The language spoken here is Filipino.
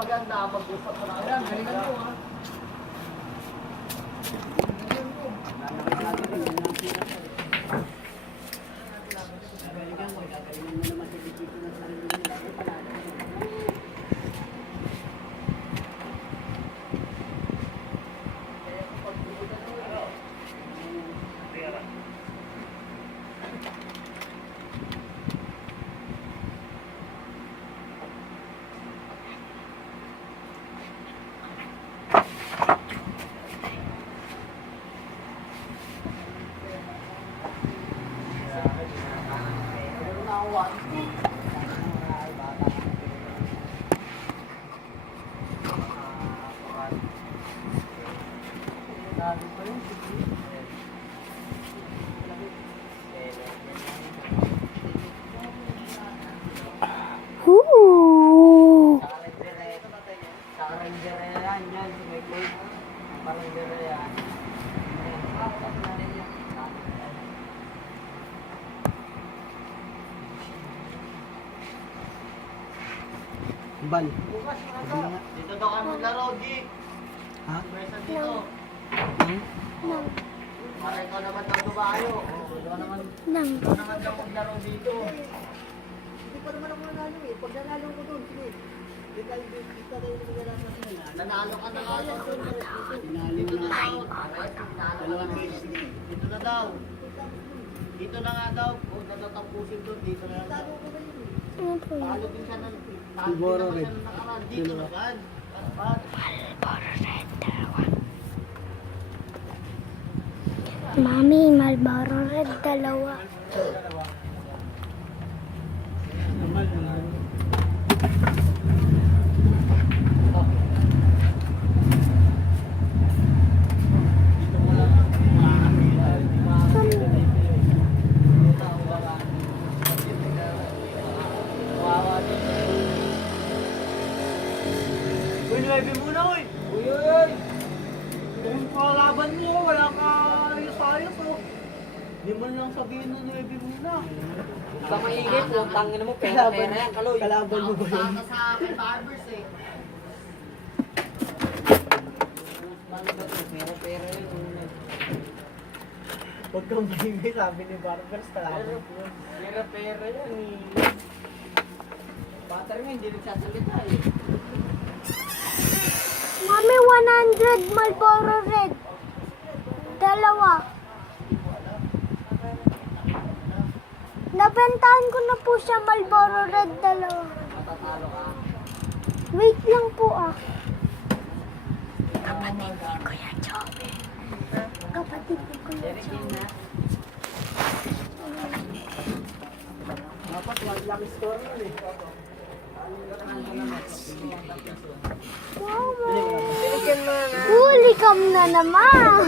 Maganda, mag-usap na lang. Galingan mo, ha? Bal. Dito daw ka maglaro, G. Ha? Pwesa dito. Para ikaw naman daw dumayo. Ikaw naman daw maglaro dito. Hindi pa naman ako nanalo eh. Pag nanalo ko doon, sige. Di tayo maglalaro sa kanila. Nanalo ka na nga daw. Tinalo na ako. Dalawang beses. Dito na daw. Dito na nga daw. Huwag na daw tapusin doon. Dito na lang daw. Talo din siya ng... Malboro Red. Dito naman. Malboro Red, dalawa. Mami, Malboro Red, dalawa. Uy, 9 muna, uy! Uy! Yung kalaban mo, wala ka ayos-ayos, oh. Hindi mo lang sabihin ng 9 muna. Sa maingit, yung tangin mo, pera-pera yan, kaloy. Kalaban mo ba yun? Sa akin, barbers, eh. Pera-pera yun. Huwag kang maingay, sabi ni Barbers, kalaban mo. Pera-pera yan, eh. Bata rin, hindi nagsasalita, eh. Mami, 100 Malboro Red. Dalawa. Nabentahan ko na po siya Malboro Red, dalawa. Matatalo ka. Wait lang po ah. Kapatid ni Kuya Jobe. Kapatid ni Kuya Jobe. Dapat lang score yun eh. Wow, huli kam na naman.